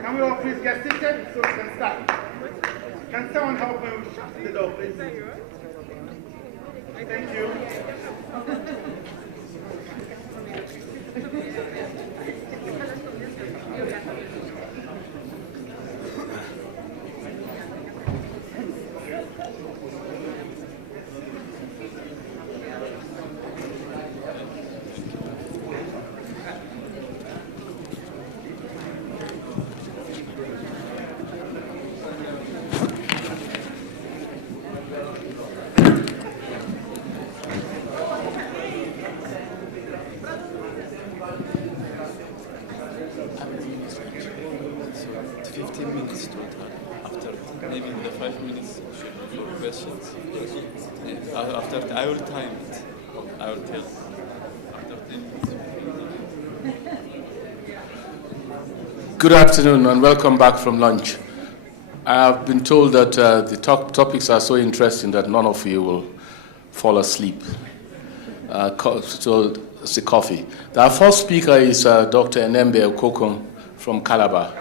Can we all please get seated so we can start? Can someone help me with shutting the door, please? Thank you. After I will time it. I will tell. After 10 minutes. Good afternoon and welcome back from lunch. I have been told that the topics are so interesting that none of you will fall asleep. So it's a coffee. Our first speaker is Dr. Enembe Okokom from Calabar.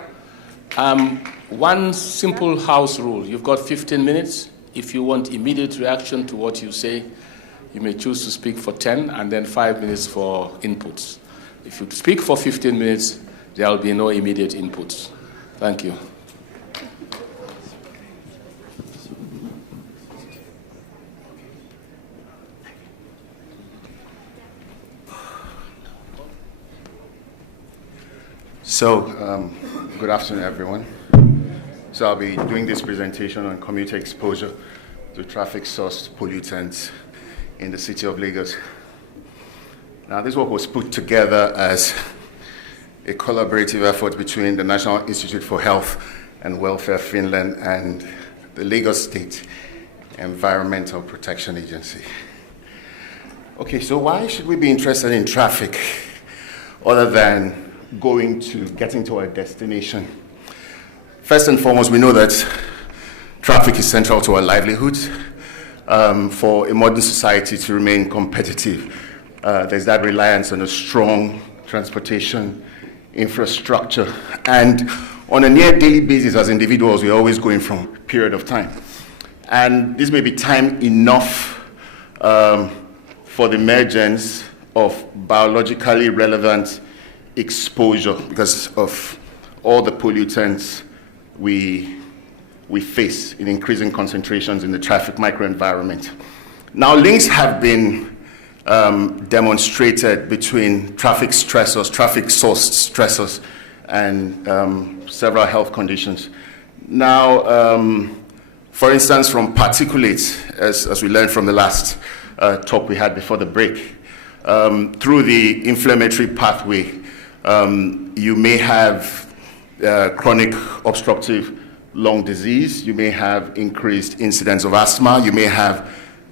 One simple house rule. You've got 15 minutes. If you want immediate reaction to what you say, you may choose to speak for 10 and then 5 minutes for inputs. If you speak for 15 minutes, there will be no immediate inputs. Thank you. So, good afternoon, everyone. So I'll be doing this presentation on commuter exposure to traffic-sourced pollutants in the city of Lagos. Now, this work was put together as a collaborative effort between the National Institute for Health and Welfare Finland and the Lagos State Environmental Protection Agency. Okay, so why should we be interested in traffic other than getting to our destination? First and foremost, we know that traffic is central to our livelihoods. For a modern society to remain competitive, there's that reliance on a strong transportation infrastructure. And on a near daily basis as individuals, we're always going from a period of time. And this may be time enough for the emergence of biologically relevant exposure because of all the pollutants we face in increasing concentrations in the traffic microenvironment. Now, links have been demonstrated between traffic stressors, traffic-sourced stressors, and several health conditions. Now, for instance, from particulates, as we learned from the last talk we had before the break, through the inflammatory pathway, you may have chronic obstructive lung disease, you may have increased incidence of asthma, you may have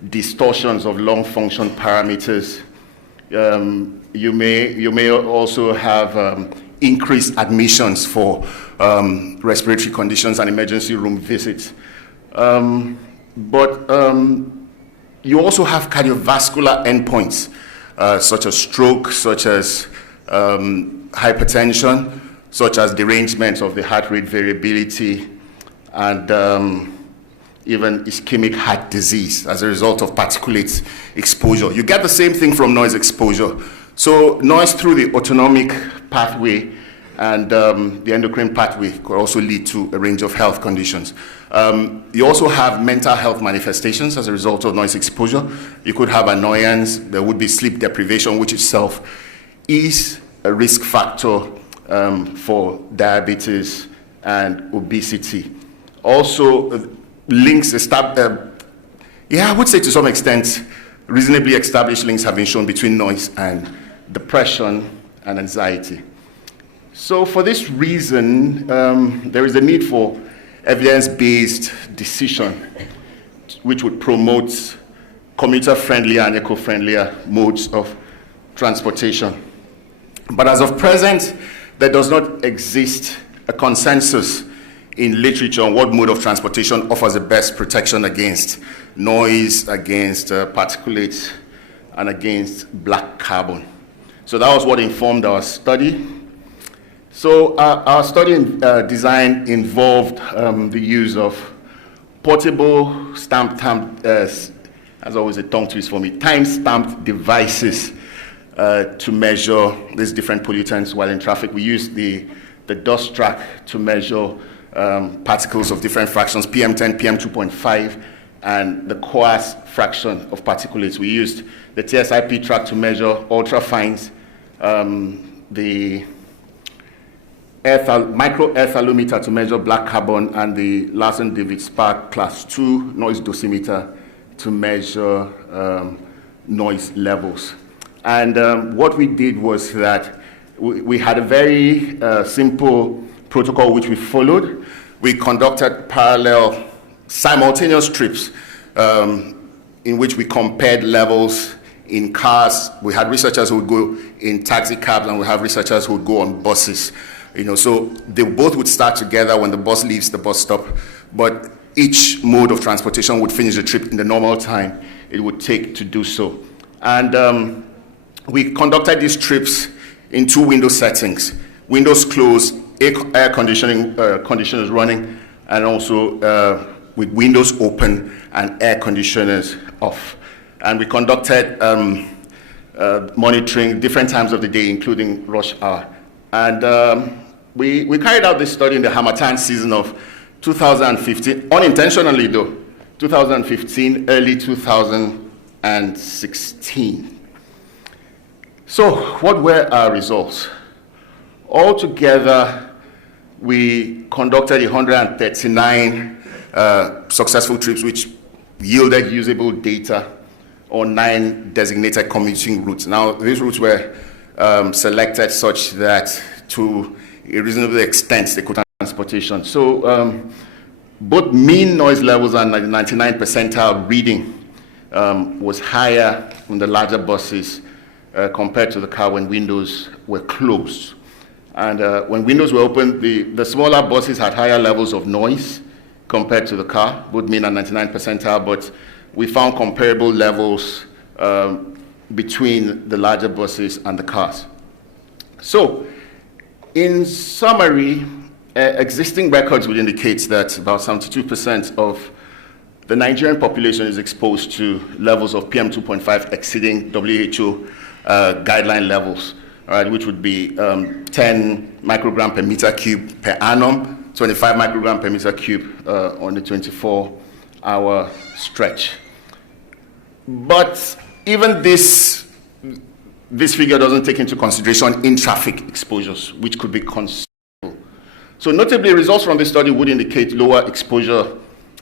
distortions of lung function parameters, you may also have increased admissions for respiratory conditions and emergency room visits. But you also have cardiovascular endpoints, such as stroke, such as hypertension, such as derangement of the heart rate variability, and even ischemic heart disease as a result of particulate exposure. You get the same thing from noise exposure. So noise through the autonomic pathway and the endocrine pathway could also lead to a range of health conditions. You also have mental health manifestations as a result of noise exposure. You could have annoyance, there would be sleep deprivation, which itself is a risk factor for diabetes and obesity. Also, links, I would say to some extent, reasonably established links have been shown between noise and depression and anxiety. So for this reason, there is a need for evidence-based decision which would promote commuter-friendlier and eco-friendlier modes of transportation. But as of present, there does not exist a consensus in literature on what mode of transportation offers the best protection against noise, against particulates, and against black carbon. So that was what informed our study. So our study design involved the use of portable as always a tongue twist for me, time-stamped devices to measure these different pollutants while in traffic. We used the dust track to measure particles of different fractions, PM10, PM2.5, and the coarse fraction of particulates. We used the TSIP track to measure ultrafines, the micro air thermometer to measure black carbon, and the Larsen-David-Spark class 2 noise dosimeter to measure noise levels. And what we did was that we had a very simple protocol which we followed. We conducted parallel, simultaneous trips in which we compared levels in cars. We had researchers who would go in taxi cabs, and we have researchers who would go on buses. So they both would start together when the bus leaves the bus stop, but each mode of transportation would finish the trip in the normal time it would take to do so. And we conducted these trips in 2 window settings: windows closed, air conditioners running, and also with windows open and air conditioners off. And we conducted monitoring different times of the day, including rush hour. And we carried out this study in the Harmattan season of 2015, unintentionally though, 2015, early 2016. So what were our results? Altogether, we conducted 139 successful trips which yielded usable data on 9 designated commuting routes. Now, these routes were selected such that to a reasonable extent they could transportation. So both mean noise levels and 99 percentile reading was higher on the larger buses compared to the car when windows were closed. And when windows were open, the smaller buses had higher levels of noise compared to the car, both mean and 99 percentile, but we found comparable levels between the larger buses and the cars. So, in summary, existing records would indicate that about 72% of the Nigerian population is exposed to levels of PM2.5 exceeding WHO guideline levels, right, which would be 10 microgram per meter cube per annum, 25 microgram per meter cube on the 24-hour stretch. But even this figure doesn't take into consideration in-traffic exposures, which could be considerable. So notably, results from this study would indicate lower exposure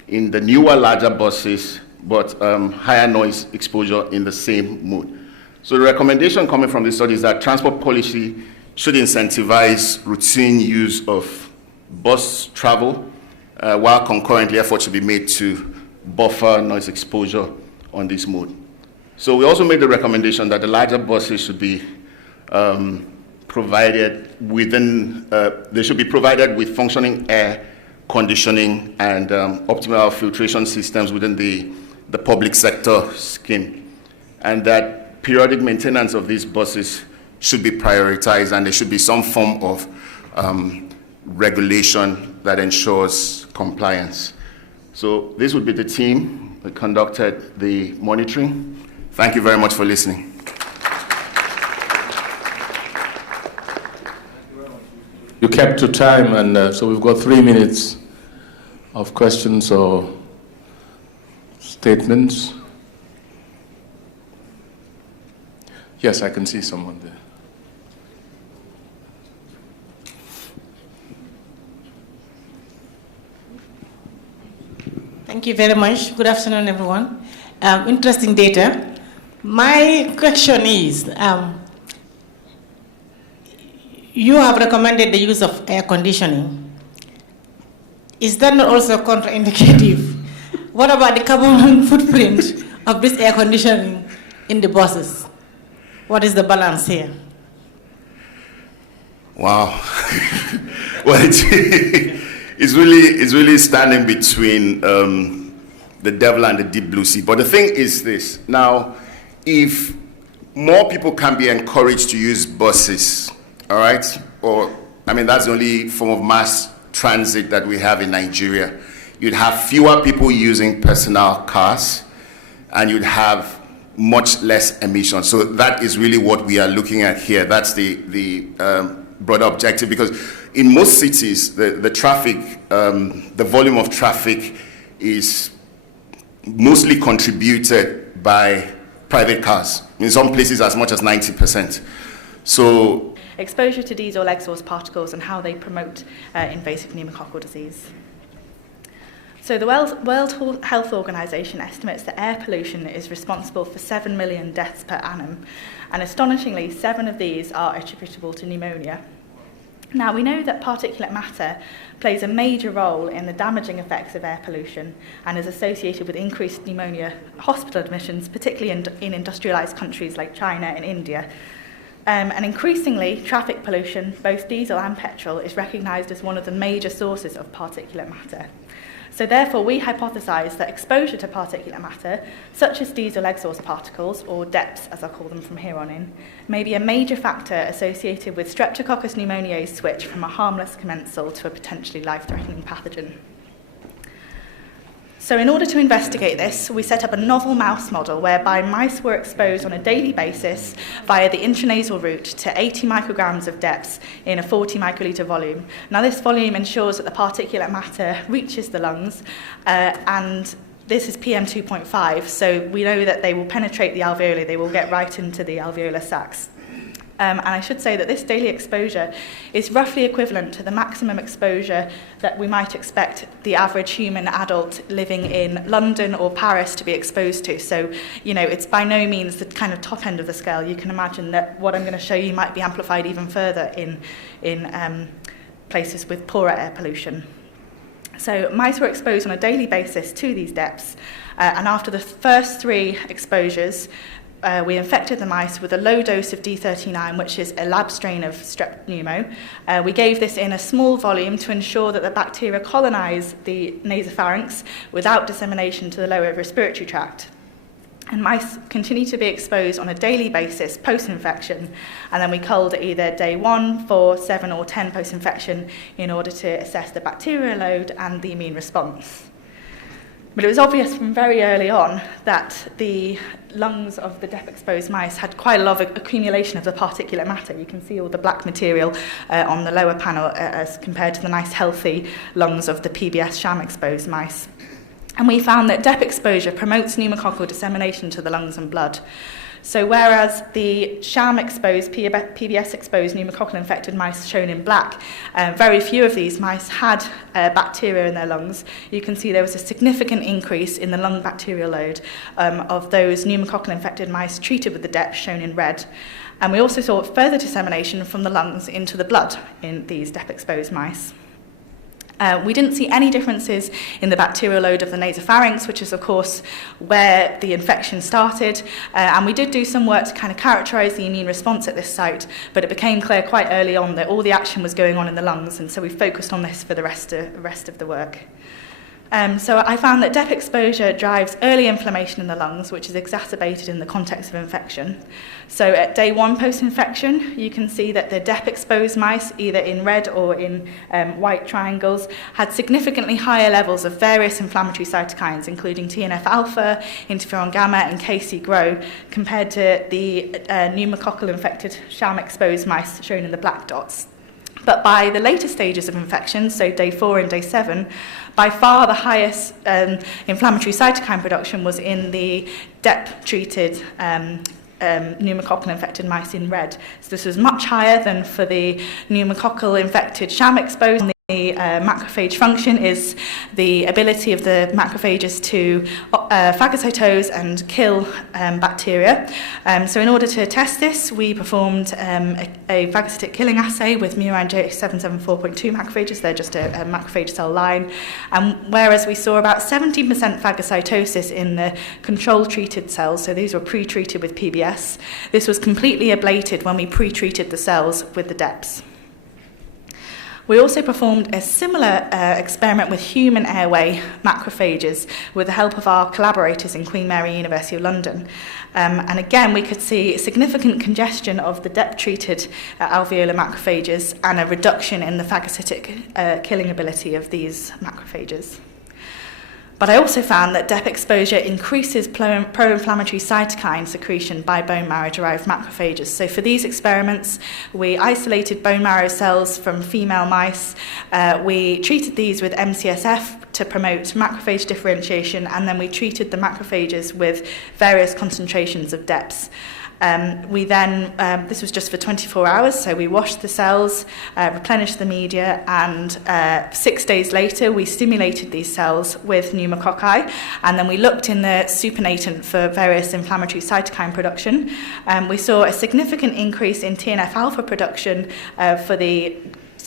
in the newer, larger buses, but higher noise exposure in the same mode. So the recommendation coming from this study is that transport policy should incentivize routine use of bus travel, while concurrently efforts should be made to buffer noise exposure on this mode. So we also made the recommendation that the larger buses should be provided they should be provided with functioning air conditioning and optimal filtration systems within the public sector scheme, and that periodic maintenance of these buses should be prioritized, and there should be some form of regulation that ensures compliance. So this would be the team that conducted the monitoring. Thank you very much for listening. You kept to time, and so we've got 3 minutes of questions or statements. Yes, I can see someone there. Thank you very much. Good afternoon, everyone. Interesting data. My question is, you have recommended the use of air conditioning. Is that not also contraindicative? What about the carbon footprint of this air conditioning in the buses? What is the balance here? Wow. Well, it's really standing between the devil and the deep blue sea. But the thing is this. Now, if more people can be encouraged to use buses, all right? That's the only form of mass transit that we have in Nigeria. You'd have fewer people using personal cars, and you'd have much less emissions. So that is really what we are looking at here. That's the broader objective, because in most cities, the traffic, the volume of traffic is mostly contributed by private cars. In some places, as much as 90%. So exposure to diesel exhaust particles and how they promote invasive pneumococcal disease. So the World Health Organization estimates that air pollution is responsible for 7 million deaths per annum, and astonishingly, 7 of these are attributable to pneumonia. Now, we know that particulate matter plays a major role in the damaging effects of air pollution and is associated with increased pneumonia hospital admissions, particularly in industrialized countries like China and India. And increasingly, traffic pollution, both diesel and petrol, is recognized as one of the major sources of particulate matter. So therefore, we hypothesize that exposure to particulate matter, such as diesel exhaust particles, or DEPs as I'll call them from here on in, may be a major factor associated with Streptococcus pneumoniae switch from a harmless commensal to a potentially life-threatening pathogen. So in order to investigate this, we set up a novel mouse model whereby mice were exposed on a daily basis via the intranasal route to 80 micrograms of DEPs in a 40 microliter volume. Now this volume ensures that the particulate matter reaches the lungs, and this is PM 2.5, so we know that they will penetrate the alveoli, they will get right into the alveolar sacs. And I should say that this daily exposure is roughly equivalent to the maximum exposure that we might expect the average human adult living in London or Paris to be exposed to. So, it's by no means the kind of top end of the scale. You can imagine that what I'm going to show you might be amplified even further in places with poorer air pollution. So mice were exposed on a daily basis to these DEPs, and after the first 3 exposures, we infected the mice with a low dose of D39, which is a lab strain of strep pneumo. We gave this in a small volume to ensure that the bacteria colonize the nasopharynx without dissemination to the lower respiratory tract. And mice continue to be exposed on a daily basis post-infection, and then we culled at either day 1, 4, 7, or 10 post-infection in order to assess the bacterial load and the immune response. But it was obvious from very early on that the lungs of the DEP-exposed mice had quite a lot of accumulation of the particulate matter. You can see all the black material on the lower panel as compared to the nice healthy lungs of the PBS sham-exposed mice. And we found that DEP exposure promotes pneumococcal dissemination to the lungs and blood. So whereas the sham-exposed, PBS-exposed pneumococcal-infected mice shown in black, very few of these mice had bacteria in their lungs, you can see there was a significant increase in the lung bacterial load of those pneumococcal-infected mice treated with the DEP shown in red. And we also saw further dissemination from the lungs into the blood in these DEP-exposed mice. We didn't see any differences in the bacterial load of the nasopharynx, which is, of course, where the infection started. And we did do some work to kind of characterize the immune response at this site, but it became clear quite early on that all the action was going on in the lungs, and so we focused on this for the rest of the work. So I found that DEP exposure drives early inflammation in the lungs, which is exacerbated in the context of infection. So at day 1 post-infection, you can see that the DEP-exposed mice, either in red or in white triangles, had significantly higher levels of various inflammatory cytokines, including TNF-alpha, interferon gamma, and KC-GRO, compared to the pneumococcal-infected sham-exposed mice shown in the black dots. But by the later stages of infection, so day 4 and day 7, by far the highest inflammatory cytokine production was in the DEP-treated pneumococcal-infected mice in red. So this was much higher than for the pneumococcal-infected sham-exposed. The macrophage function is the ability of the macrophages to phagocytose and kill bacteria. So in order to test this, we performed a phagocytic killing assay with murine J774.2 macrophages. They're just a macrophage cell line. And whereas we saw about 17% phagocytosis in the control-treated cells, so these were pre-treated with PBS, this was completely ablated when we pre-treated the cells with the DEPs. We also performed a similar experiment with human airway macrophages with the help of our collaborators in Queen Mary University of London. And again, we could see significant congestion of the DEP-treated alveolar macrophages and a reduction in the phagocytic killing ability of these macrophages. But I also found that DEP exposure increases pro-inflammatory cytokine secretion by bone marrow-derived macrophages. So for these experiments, we isolated bone marrow cells from female mice. We treated these with MCSF to promote macrophage differentiation, and then we treated the macrophages with various concentrations of DEPs. We then, this was just for 24 hours, so we washed the cells, replenished the media, and 6 days later we stimulated these cells with pneumococci, and then we looked in the supernatant for various inflammatory cytokine production. We saw a significant increase in TNF-alpha production for the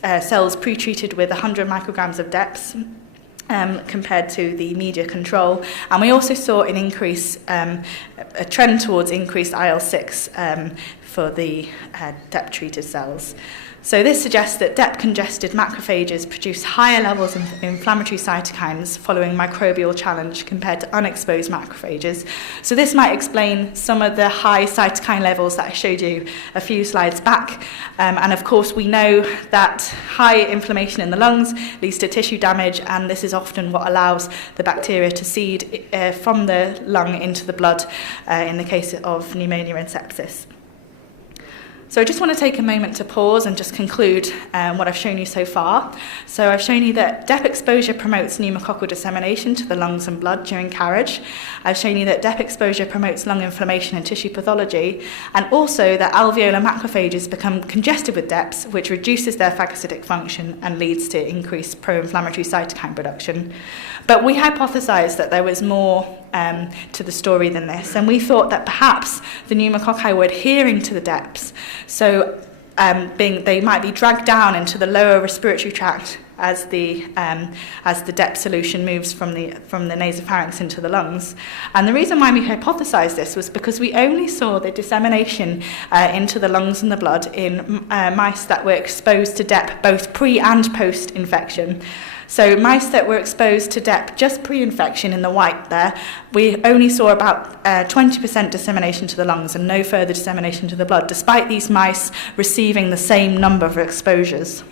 cells pre-treated with 100 micrograms of DEPs. Compared to the media control. And we also saw an increase, a trend towards increased IL-6 for the DEP-treated cells. So this suggests that DEP-congested macrophages produce higher levels of inflammatory cytokines following microbial challenge compared to unexposed macrophages. So this might explain some of the high cytokine levels that I showed you a few slides back. And of course, we know that high inflammation in the lungs leads to tissue damage, and this is often what allows the bacteria to seed from the lung into the blood in the case of pneumonia and sepsis. So I just want to take a moment to pause and just conclude what I've shown you so far. So I've shown you that DEP exposure promotes pneumococcal dissemination to the lungs and blood during carriage. I've shown you that DEP exposure promotes lung inflammation and tissue pathology, and also that alveolar macrophages become congested with DEPs, which reduces their phagocytic function and leads to increased pro-inflammatory cytokine production. But we hypothesized that there was more to the story than this, and we thought that perhaps the pneumococci were adhering to the DEPs, so they might be dragged down into the lower respiratory tract as the DEP solution moves from the nasopharynx into the lungs. And the reason why we hypothesized this was because we only saw the dissemination into the lungs and the blood in mice that were exposed to DEP both pre and post infection. So mice that were exposed to DEP just pre-infection in the white there, we only saw about 20% dissemination to the lungs and no further dissemination to the blood, despite these mice receiving the same number of exposures.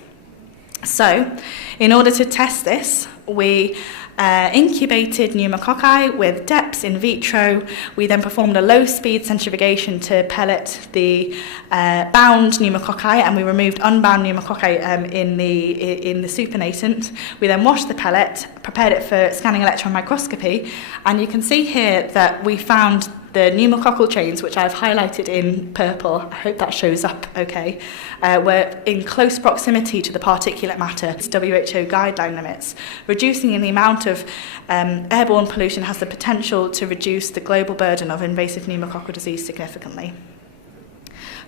So, in order to test this, we incubated pneumococci with DEPs in vitro. We then performed a low-speed centrifugation to pellet the bound pneumococci, and we removed unbound pneumococci in the supernatant. We then washed the pellet, prepared it for scanning electron microscopy, and you can see here that we found the pneumococcal chains, which I've highlighted in purple, I hope that shows up okay, were in close proximity to the particulate matter, WHO guideline limits. Reducing in the amount of airborne pollution has the potential to reduce the global burden of invasive pneumococcal disease significantly.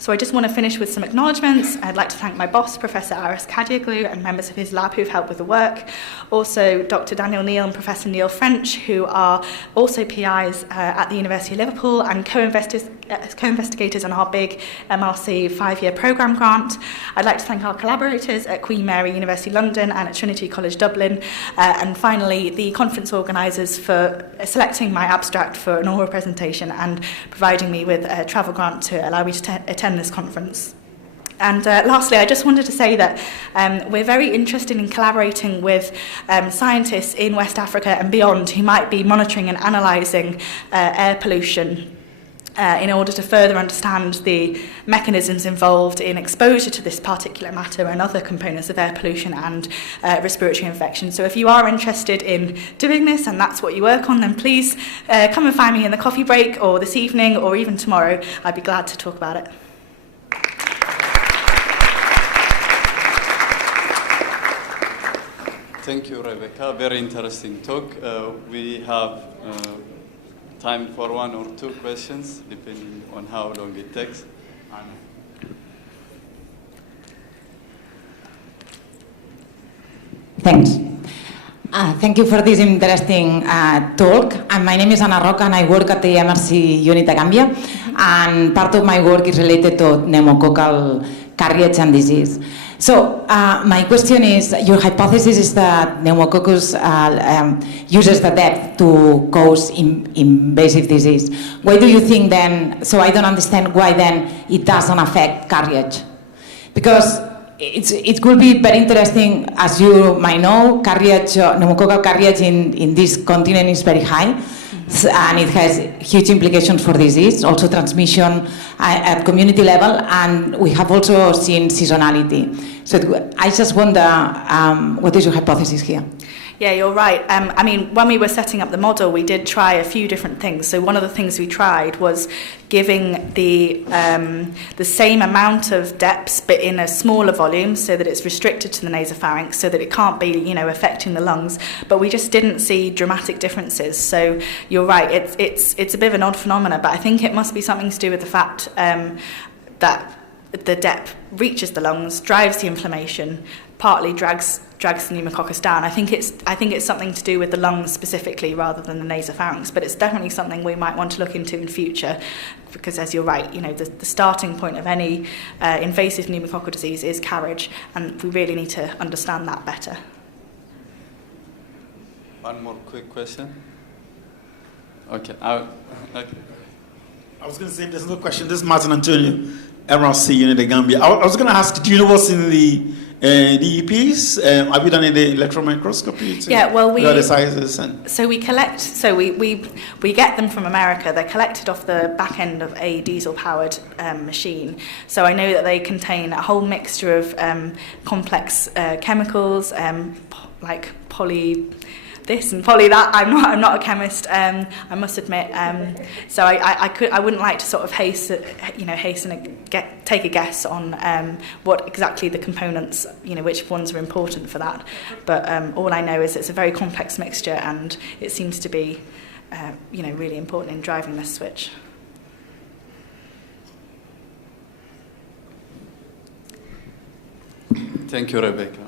So I just want to finish with some acknowledgements. I'd like to thank my boss, Professor Aris Kadioglu, and members of his lab who've helped with the work. Also, Dr. Daniel Neal and Professor Neil French, who are also PIs at the University of Liverpool and co-investigators on our big MRC 5-year programme grant. I'd like to thank our collaborators at Queen Mary University London and at Trinity College Dublin. And finally, the conference organisers for selecting my abstract for an oral presentation and providing me with a travel grant to allow me to attend this conference. And lastly, I just wanted to say that we're very interested in collaborating with scientists in West Africa and beyond who might be monitoring and analysing air pollution in order to further understand the mechanisms involved in exposure to this particulate matter and other components of air pollution and respiratory infection. So if you are interested in doing this and that's what you work on, then please come and find me in the coffee break or this evening or even tomorrow. I'd be glad to talk about it. Thank you, Rebecca. Very interesting talk. We have time for 1 or 2 questions, depending on how long it takes. Thanks. Thank you for this interesting talk. My name is Anna Roca and I work at the MRC unit at Gambia. And part of my work is related to pneumococcal carriage and disease. So my question is, your hypothesis is that pneumococcus uses the depth to cause invasive disease. Why do you think then, so I don't understand why then it doesn't affect carriage? Because it could be very interesting, as you might know, carriage, pneumococcal carriage in this continent is very high. And it has huge implications for disease, also transmission at community level, and we have also seen seasonality. So I just wonder, what is your hypothesis here? Yeah, you're right. I mean, when we were setting up the model, we did try a few different things. So one of the things we tried was giving the same amount of depths, but in a smaller volume, so that it's restricted to the nasopharynx, so that it can't be, affecting the lungs. But we just didn't see dramatic differences. So you're right. It's a bit of an odd phenomena, but I think it must be something to do with the fact that the depth reaches the lungs, drives the inflammation, partly drags the pneumococcus down. I think it's something to do with the lungs specifically rather than the nasopharynx, but it's definitely something we might want to look into in future, because as you're right, the starting point of any invasive pneumococcal disease is carriage, and we really need to understand that better. One more quick question. Okay. I was going to say, if there's no question, this is Martin Antonio, MRC unit at Gambia. I was going to ask, do you know what's in the DEPs? Have you done any electron microscopy? Yeah, well, the sizes so we collect. So we get them from America. They're collected off the back end of a diesel-powered machine. So I know that they contain a whole mixture of complex chemicals, like poly this and poly that. I'm not a chemist, I must admit. So I wouldn't like to sort of take a guess on what exactly the components, which ones are important for that. But all I know is it's a very complex mixture, and it seems to be, really important in driving this switch. Thank you, Rebecca.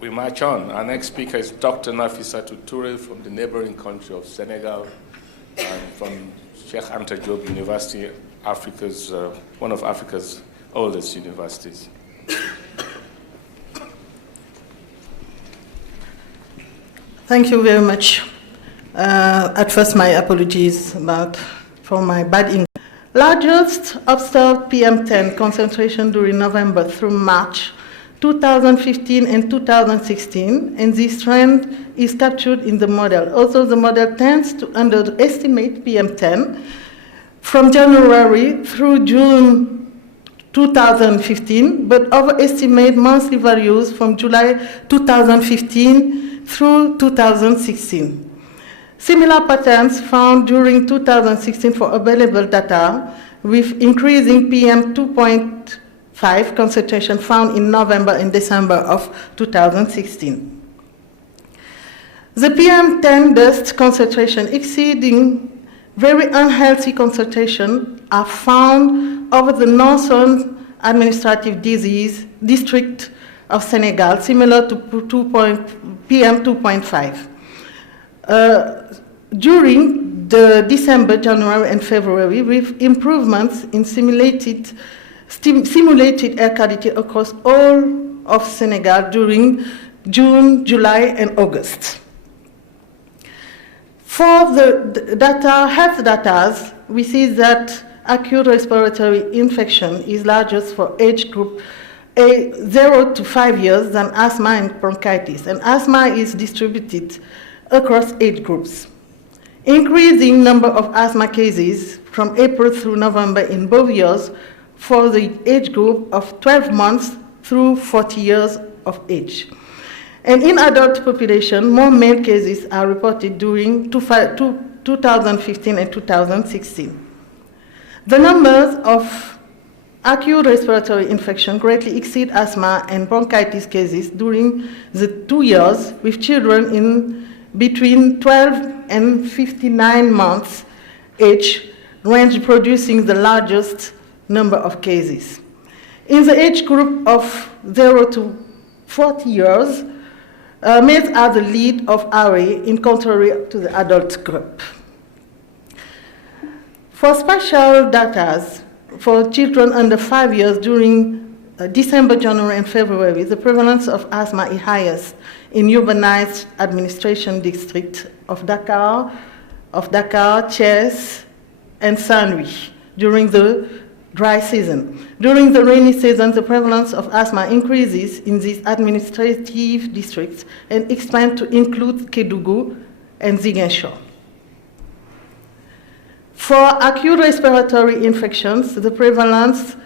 We march on. Our next speaker is Dr. Nafissatou Touré from the neighboring country of Senegal, from Cheikh Anta Diop University, one of Africa's oldest universities. Thank you very much. At first, my apologies for my bad English. Largest observed PM10 concentration during November through March 2015 and 2016, and this trend is captured in the model. Also, the model tends to underestimate PM10 from January through June 2015, but overestimate monthly values from July 2015 through 2016. Similar patterns found during 2016 for available data, with increasing PM2.5 concentration found in November and December of 2016. The PM10 dust concentration exceeding very unhealthy concentration are found over the northern administrative disease district of Senegal, similar to PM2.5. During the December, January, and February, with improvements in simulated air quality across all of Senegal during June, July, and August. For the health data, we see that acute respiratory infection is largest for age group 0 to 5 years than asthma and bronchitis, and asthma is distributed across age groups. Increasing number of asthma cases from April through November in both years for the age group of 12 months through 40 years of age. And in adult population, more male cases are reported during 2015 and 2016. The numbers of acute respiratory infection greatly exceed asthma and bronchitis cases during the 2 years with children in between 12 and 59 months age range, producing the largest number of cases. In the age group of 0 to 40 years, males are the lead of RA in contrary to the adult group. For spatial data for children under 5 years during December, January, and February, the prevalence of asthma is highest in urbanized administration districts of Dakar, Thiès, and Saint-Louis during the dry season. During the rainy season, the prevalence of asthma increases in these administrative districts and expands to include Kédougou and Ziguinchor. For acute respiratory infections, the prevalence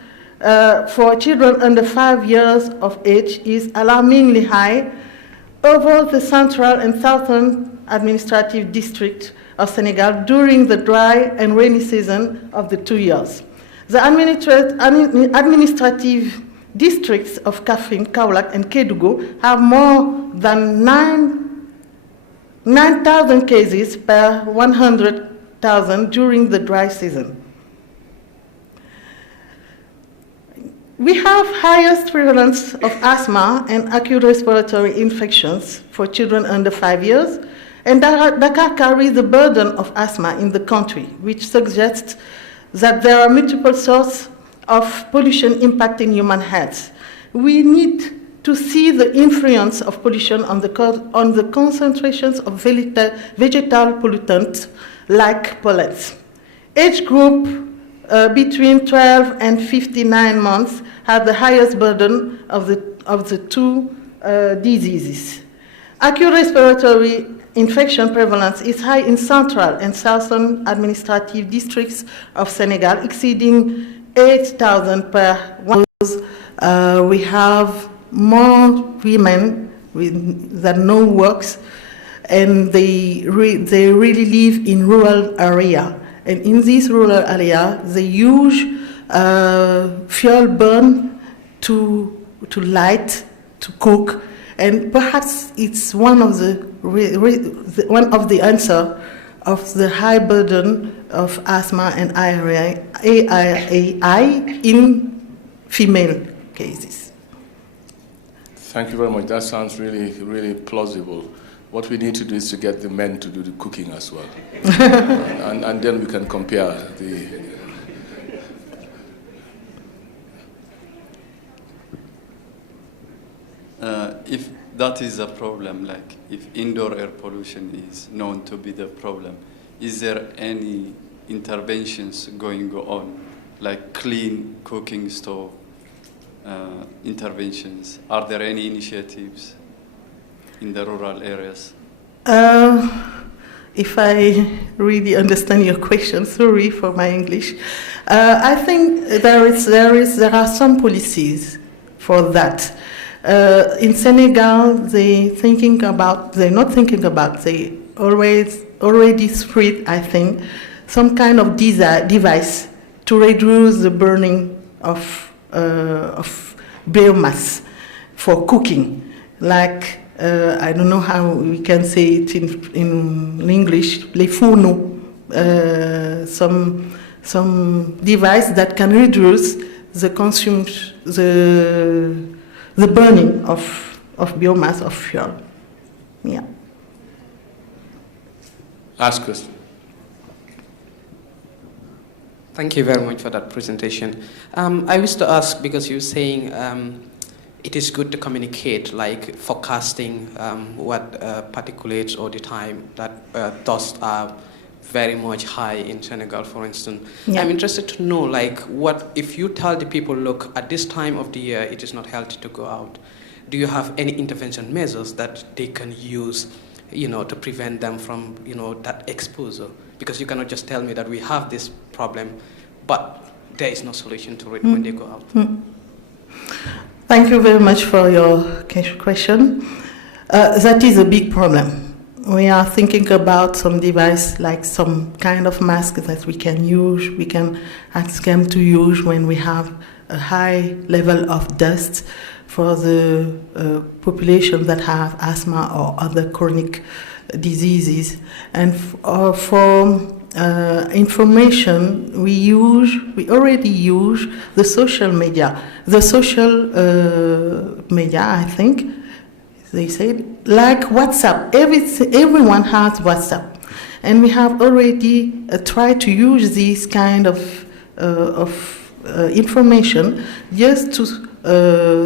for children under 5 years of age is alarmingly high over the central and southern administrative district of Senegal during the dry and rainy season of the 2 years. The administrative districts of Kaffrine, Kaolack, and Kédougou have more than 9,000 cases per 100,000 during the dry season. We have highest prevalence of asthma and acute respiratory infections for children under 5 years, and Dakar carries the burden of asthma in the country, which suggests that there are multiple sources of pollution impacting human health. We need to see the influence of pollution on the concentrations of vegetal pollutants like pollens. Age group between 12 and 59 months have the highest burden of the two diseases. Acute respiratory infection prevalence is high in central and southern administrative districts of Senegal, exceeding 8,000 per 1,000. We have more women that no works, and they really live in rural area. And in this rural area, they use fuel burn to light, to cook, and perhaps it's one of the answer of the high burden of asthma and ARI in female cases. Thank you very much. That sounds really, really plausible. What we need to do is to get the men to do the cooking as well. and then we can compare the... If that is a problem, like if indoor air pollution is known to be the problem, is there any interventions going on, like clean cooking stove interventions? Are there any initiatives in the rural areas? If I really understand your question, sorry for my English. I think there are some policies for that. In Senegal, they already spread, I think, some kind of device to reduce the burning of biomass for cooking. Like, I don't know how we can say it in English, les fourneaux, some device that can reduce the burning of biomass, of fuel. Yeah. Last question. Thank you very much for that presentation. I wish to ask, because you're saying it is good to communicate, like forecasting what particulates all the time, that dust are very much high in Senegal, for instance. Yeah. I'm interested to know, like, what if you tell the people, look, at this time of the year, it is not healthy to go out. Do you have any intervention measures that they can use, to prevent them from, that exposure? Because you cannot just tell me that we have this problem, but there is no solution to it when they go out. Thank you very much for your question. That is a big problem. we are thinking about some device like some kind of mask that we can use. We can ask them to use when we have a high level of dust for the population that have asthma or other chronic diseases. And for information, we already use the social media. The social media, I think, they said, like WhatsApp. Everyone has WhatsApp. And we have already tried to use this kind of information just to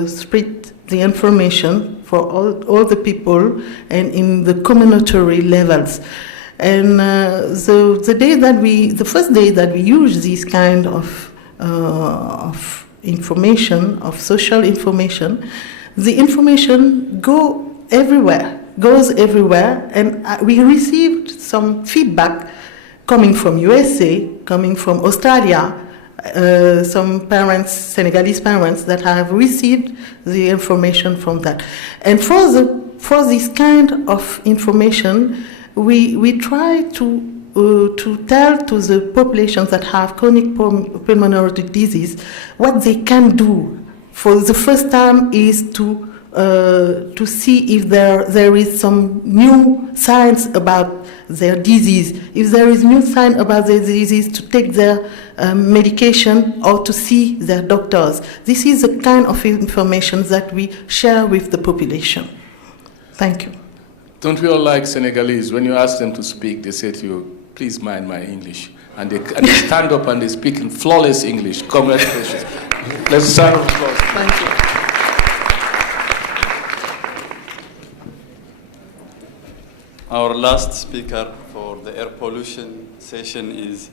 spread the information for all the people and in the community levels. And the first day that we use this kind of information, of social information, the information goes everywhere, and we received some feedback coming from USA, coming from Australia, some parents, Senegalese parents, that have received the information from that. And for this kind of information, we try to tell to the populations that have chronic pulmonary disease what they can do. For the first time is to see if there is some new science about their disease. If there is new sign about their disease, to take their medication or to see their doctors. This is the kind of information that we share with the population. Thank you. Don't we all like Senegalese? When you ask them to speak, they say to you, please mind my English. And they stand up and they speak in flawless English. Congratulations. Let's stand up, applause. Thank you. Our last speaker for the air pollution session is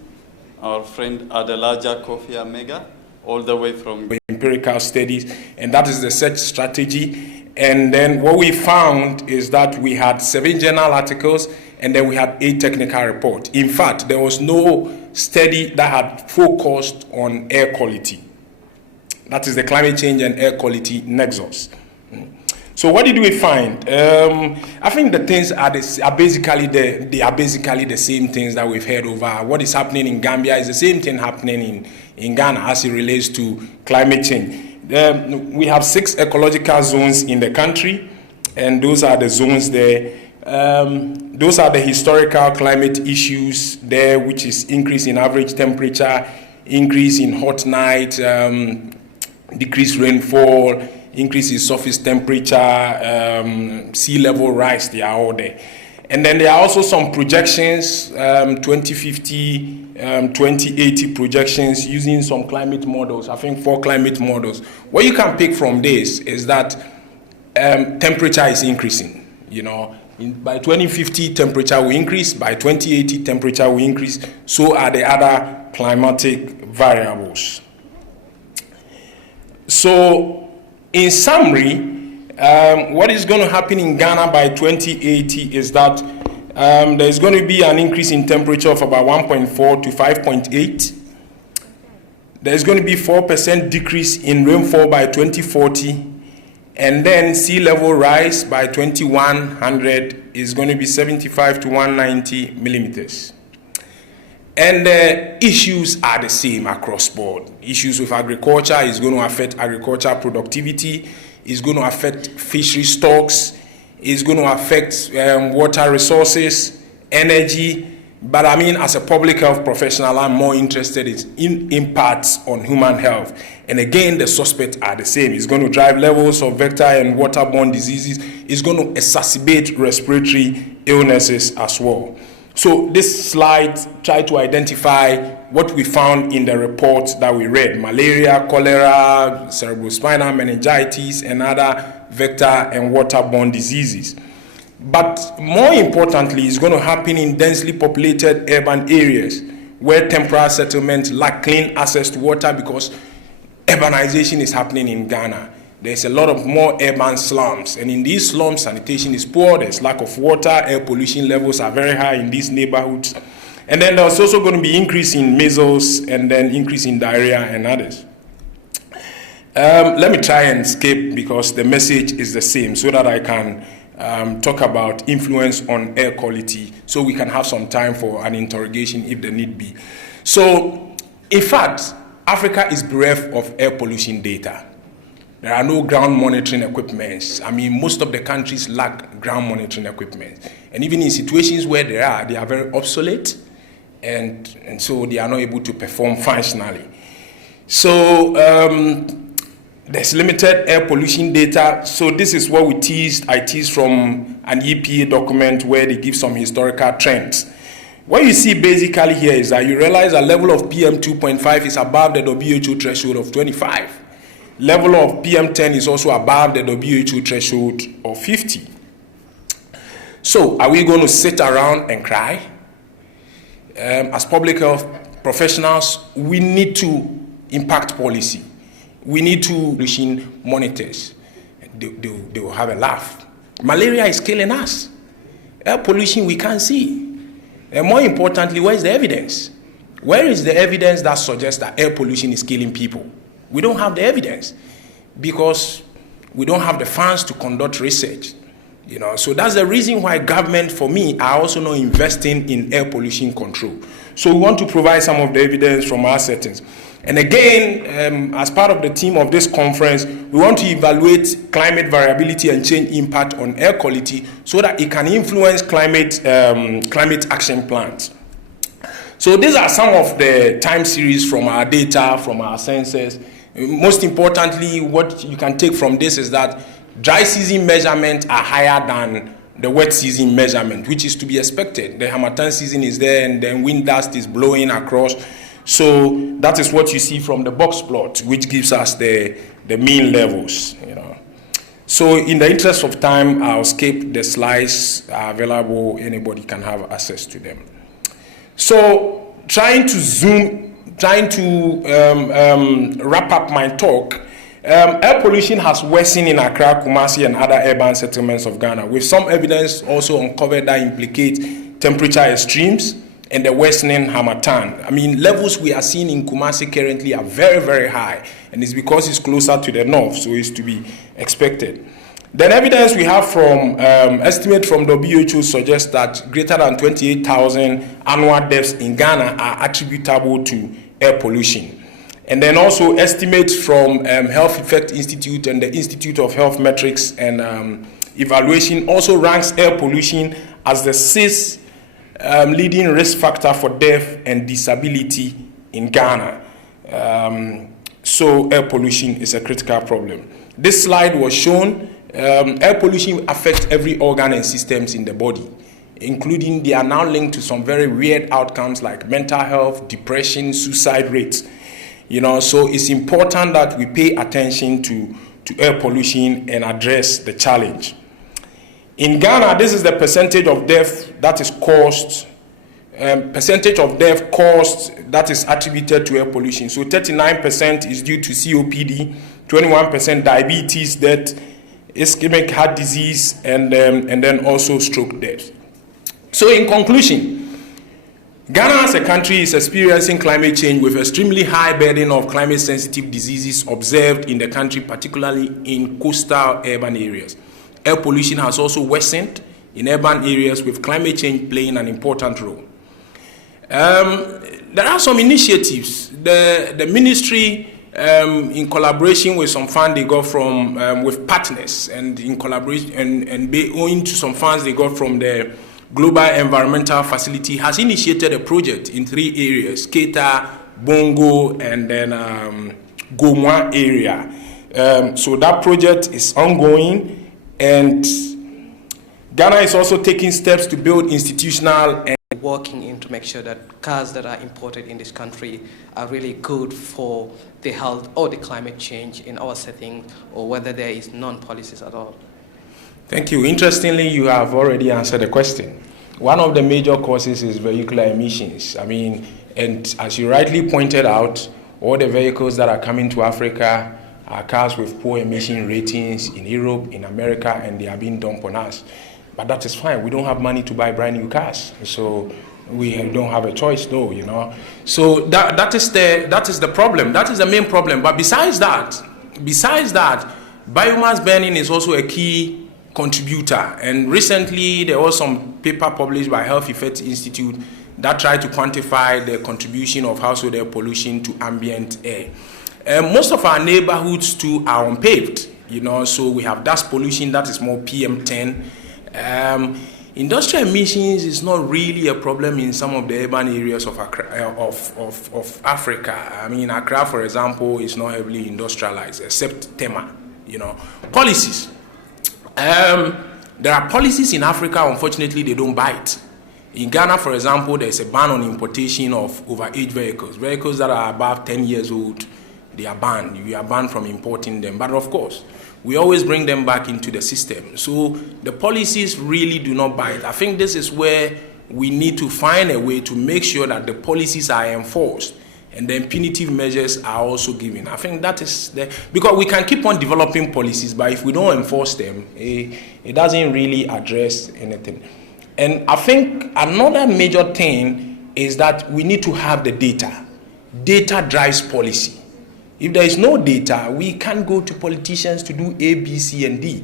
our friend Adelaja Kofi Amega, all the way from empirical studies, and that is the search strategy. And then what we found is that we had 7 journal articles, and then we had 8 technical reports. In fact, there was no study that had focused on air quality. That is the climate change and air quality nexus. So what did we find? I think the things are basically the same things that we've heard over. What is happening in Gambia is the same thing happening in Ghana as it relates to climate change. We have 6 ecological zones in the country, and those are the zones there. Those are the historical climate issues there, which is increase in average temperature, increase in hot night, decreased rainfall, increase in surface temperature, sea level rise, they are all there. And then there are also some projections, 2050, 2080 projections using some climate models, I think 4 climate models. What you can pick from this is that temperature is increasing. You know, by 2050, temperature will increase. By 2080, temperature will increase. So are the other climatic variables. So, in summary, what is going to happen in Ghana by 2080 is that there's going to be an increase in temperature of about 1.4 to 5.8. There's going to be 4% decrease in rainfall by 2040. And then sea level rise by 2100 is going to be 75 to 190 millimeters. And the issues are the same across board. Issues with agriculture is going to affect agricultural productivity, is going to affect fishery stocks, is going to affect water resources, energy. But I mean, as a public health professional, I'm more interested in impacts on human health. And again, the suspects are the same. It's going to drive levels of vector and waterborne diseases. It's going to exacerbate respiratory illnesses as well. So this slide tried to identify what we found in the reports that we read: malaria, cholera, cerebrospinal meningitis, and other vector and waterborne diseases. But more importantly, it's going to happen in densely populated urban areas where temporary settlements lack clean access to water because urbanization is happening in Ghana. There's a lot of more urban slums, and in these slums, sanitation is poor, there's lack of water, air pollution levels are very high in these neighborhoods. And then there's also going to be increase in measles, and then increase in diarrhea and others. Let me try and skip because the message is the same so that I can talk about influence on air quality, so we can have some time for an interrogation if there need be. So, in fact, Africa is bereft of air pollution data. There are no ground monitoring equipments. I mean, most of the countries lack ground monitoring equipment. And even in situations where they are very obsolete, and so they are not able to perform functionally. So there's limited air pollution data. So this is what I teased from an EPA document where they give some historical trends. What you see basically here is that you realize a level of PM 2.5 is above the WHO threshold of 25. Level of PM10 is also above the WHO threshold of 50. So are we going to sit around and cry? As public health professionals, we need to impact policy. We need to machine monitors. They will have a laugh. Malaria is killing us. Air pollution we can't see. And more importantly, where is the evidence? Where is the evidence that suggests that air pollution is killing people? We don't have the evidence because we don't have the funds to conduct research. So that's the reason why government, for me, are also not investing in air pollution control. So we want to provide some of the evidence from our settings. And again, as part of the theme of this conference, we want to evaluate climate variability and change impact on air quality so that it can influence climate action plans. So these are some of the time series from our data, from our census. Most importantly, what you can take from this is that dry season measurements are higher than the wet season measurement, which is to be expected. The Harmattan season is there and then wind dust is blowing across. So that is what you see from the box plot, which gives us the mean levels. So in the interest of time, I'll skip the slides are available. Anybody can have access to them. So trying to wrap up my talk, air pollution has worsened in Accra, Kumasi, and other urban settlements of Ghana, with some evidence also uncovered that implicate temperature extremes and the worsening Harmattan. I mean, levels we are seeing in Kumasi currently are very, very high, and it's because it's closer to the north, so it's to be expected. Then evidence we have from estimate from WHO suggests that greater than 28,000 annual deaths in Ghana are attributable to air pollution. And then also estimates from Health Effect Institute and the Institute of Health Metrics and Evaluation also ranks air pollution as the sixth leading risk factor for death and disability in Ghana. So air pollution is a critical problem. This slide was shown. Air pollution affects every organ and systems in the body, including they are now linked to some very weird outcomes like mental health, depression, suicide rates. So it's important that we pay attention to air pollution and address the challenge. In Ghana, this is the percentage of death that is caused, that is attributed to air pollution. So 39% is due to COPD, 21% diabetes death, ischemic heart disease, and then also stroke death. So in conclusion, Ghana as a country is experiencing climate change with extremely high burden of climate-sensitive diseases observed in the country, particularly in coastal urban areas. Air pollution has also worsened in urban areas, with climate change playing an important role. There are some initiatives. The ministry, in collaboration with some funds they got from with partners, and in collaboration and owing to some funds they got from the Global Environmental Facility, has initiated a project in 3 areas: Keita, Bongo, and then Gomwa area. So that project is ongoing, and Ghana is also taking steps to build institutional and working in to make sure that cars that are imported in this country are really good for the health or the climate change in our setting, or whether there is non-policies at all. Thank you. Interestingly, you have already answered the question. One of the major causes is vehicular emissions. I mean, and as you rightly pointed out, all the vehicles that are coming to Africa are cars with poor emission ratings in Europe, in America, and they are being dumped on us. But that is fine. We don't have money to buy brand new cars, so we don't have a choice, though. So that is the problem. That is the main problem. But besides that, biomass burning is also a key contributor. And recently, there was some paper published by Health Effects Institute that tried to quantify the contribution of household air pollution to ambient air. Most of our neighborhoods too are unpaved, so we have dust pollution that is more PM10. Industrial emissions is not really a problem in some of the urban areas of Africa. I mean, Accra, for example, is not heavily industrialized, except Tema. Policies. There are policies in Africa, unfortunately, they don't bite. In Ghana, for example, there's a ban on importation of overage vehicles. Vehicles that are above 10 years old, they are banned. We are banned from importing them. But of course, we always bring them back into the system. So the policies really do not bite. I think this is where we need to find a way to make sure that the policies are enforced and then punitive measures are also given. I think that is because we can keep on developing policies, but if we don't enforce them, it doesn't really address anything. And I think another major thing is that we need to have the data. Data drives policy. If there is no data, we can't go to politicians to do A, B, C, and D.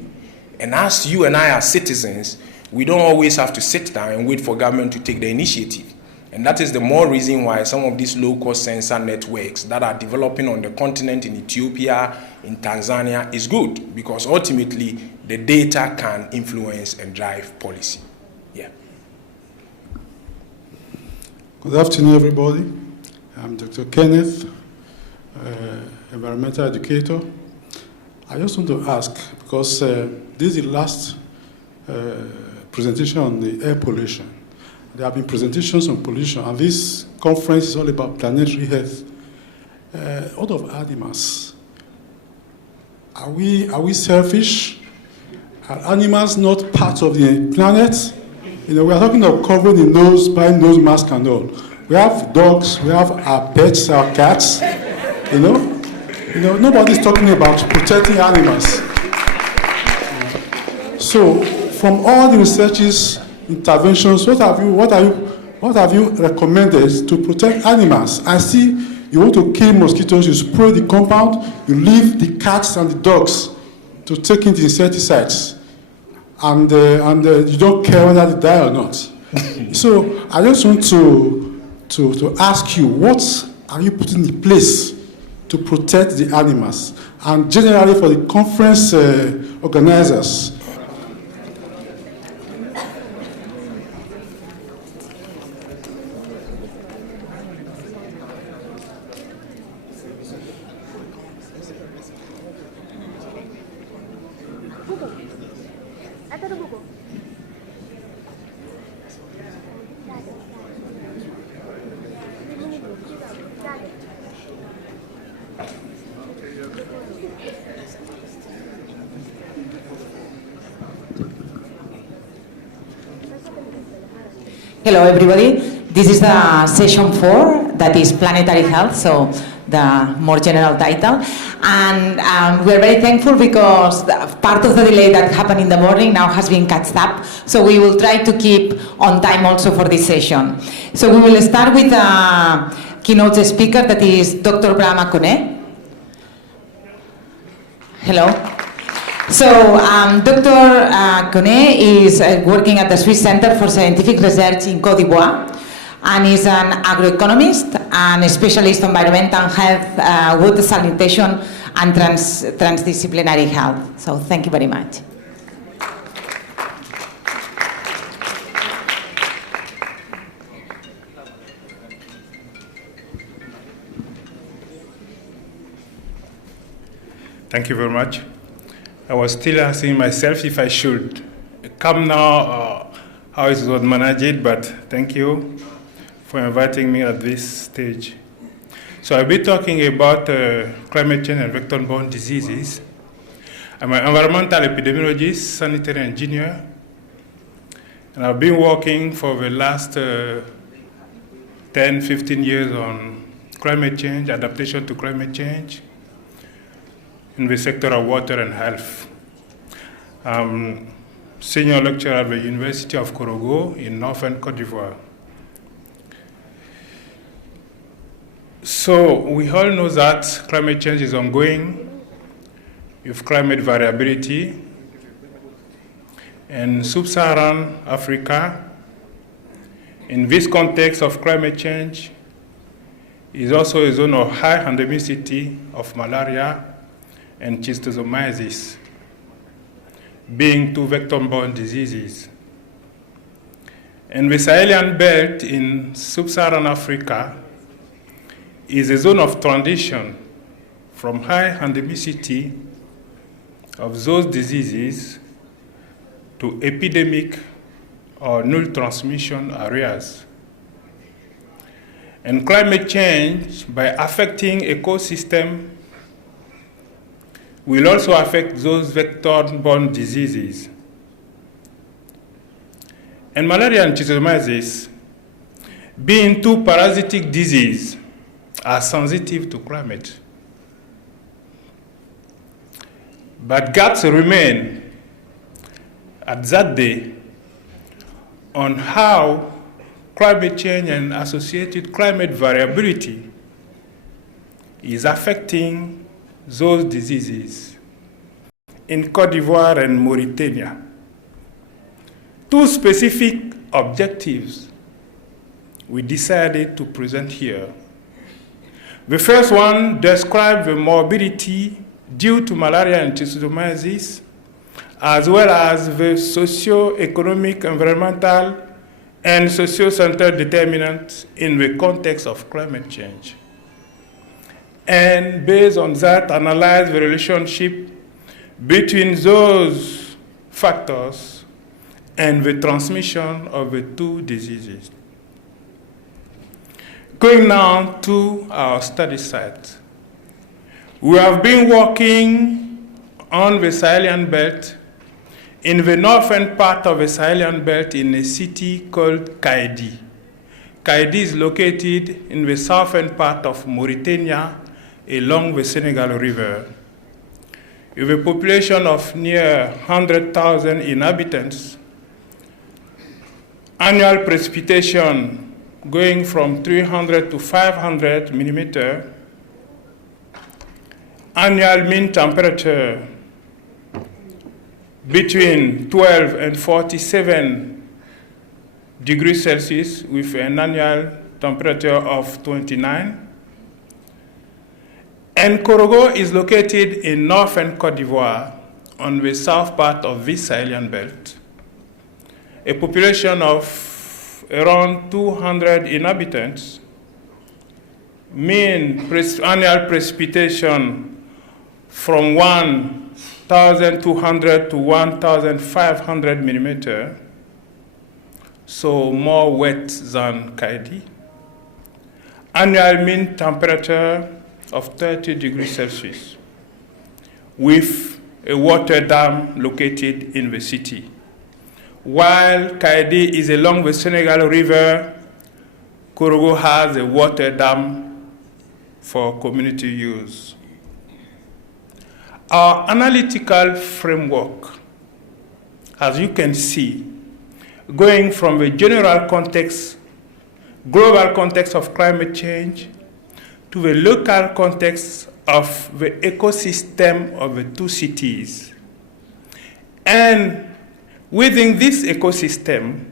And as you and I are citizens, we don't always have to sit down and wait for government to take the initiative. And that is the more reason why some of these low-cost sensor networks that are developing on the continent in Ethiopia, in Tanzania, is good, because ultimately the data can influence and drive policy. Yeah. Good afternoon, everybody. I'm Dr. Kenneth, environmental educator. I just want to ask, because this is the last presentation on the air pollution. There have been presentations on pollution, and this conference is all about planetary health. Out of animals, are we selfish? Are animals not part of the planet? We are talking of covering the nose, buying nose mask and all. We have dogs, we have our pets, our cats. Nobody's talking about protecting animals. So, from all the researches, interventions, what have you recommended to protect animals? I see you want to kill mosquitoes, you spray the compound, you leave the cats and the dogs to take in the insecticides, and you don't care whether they die or not. So I just want to ask you, what are you putting in place to protect the animals, and generally for the conference organizers? Hello, everybody. This is the session 4, that is planetary health, so the more general title. And we're very thankful because part of the delay that happened in the morning now has been catched up. So we will try to keep on time also for this session. So we will start with a keynote speaker, that is Dr. Brahma Kone. Hello. So Dr. Kone is working at the Swiss Center for Scientific Research in Côte d'Ivoire, and is an agroeconomist and a specialist on environmental health, water sanitation, and transdisciplinary health. So thank you very much. Thank you very much. I was still asking myself if I should come now or how it was managed, but thank you for inviting me at this stage. So I'll be talking about climate change and vector-borne diseases. I'm an environmental epidemiologist, sanitary engineer, and I've been working for the last 10, 15 years on climate change, adaptation to climate change, in the sector of water and health. I'm senior lecturer at the University of Korogo in northern Côte d'Ivoire. So we all know that climate change is ongoing with climate variability. and sub-Saharan Africa, in this context of climate change, is also a zone of high endemicity of malaria and schistosomiasis, being two vector-borne diseases. And the Sahelian belt in sub-Saharan Africa is a zone of transition from high endemicity of those diseases to epidemic or null transmission areas. And climate change, by affecting ecosystem, will also affect those vector-borne diseases. And malaria and schistosomiasis, being two parasitic diseases, are sensitive to climate. But gaps remain at that day on how climate change and associated climate variability is affecting those diseases in Côte d'Ivoire and Mauritania. Two specific objectives we decided to present here. The first one describes the morbidity due to malaria and schistosomiasis, as well as the socio-economic, environmental, and socio-centered determinants in the context of climate change. And based on that, analyze the relationship between those factors and the transmission of the two diseases. Going now to our study site. We have been working on the Sahelian belt in the northern part of the Sahelian belt in a city called Kaidi. Kaidi is located in the southern part of Mauritania along the Senegal River. With a population of near 100,000 inhabitants, annual precipitation going from 300 to 500 millimeter, annual mean temperature between 12 and 47 degrees Celsius with an annual temperature of 29. And Korogo is located in northern Côte d'Ivoire on the south part of this Sahelian belt. A population of around 200 inhabitants, mean annual precipitation from 1,200 to 1,500 millimeter, so more wet than Kaidi. Annual mean temperature of 30 degrees Celsius, with a water dam located in the city. While Kaidi is along the Senegal River, Korogo has a water dam for community use. Our analytical framework, as you can see, going from the general context, global context of climate change, to the local context of the ecosystem of the two cities. And within this ecosystem,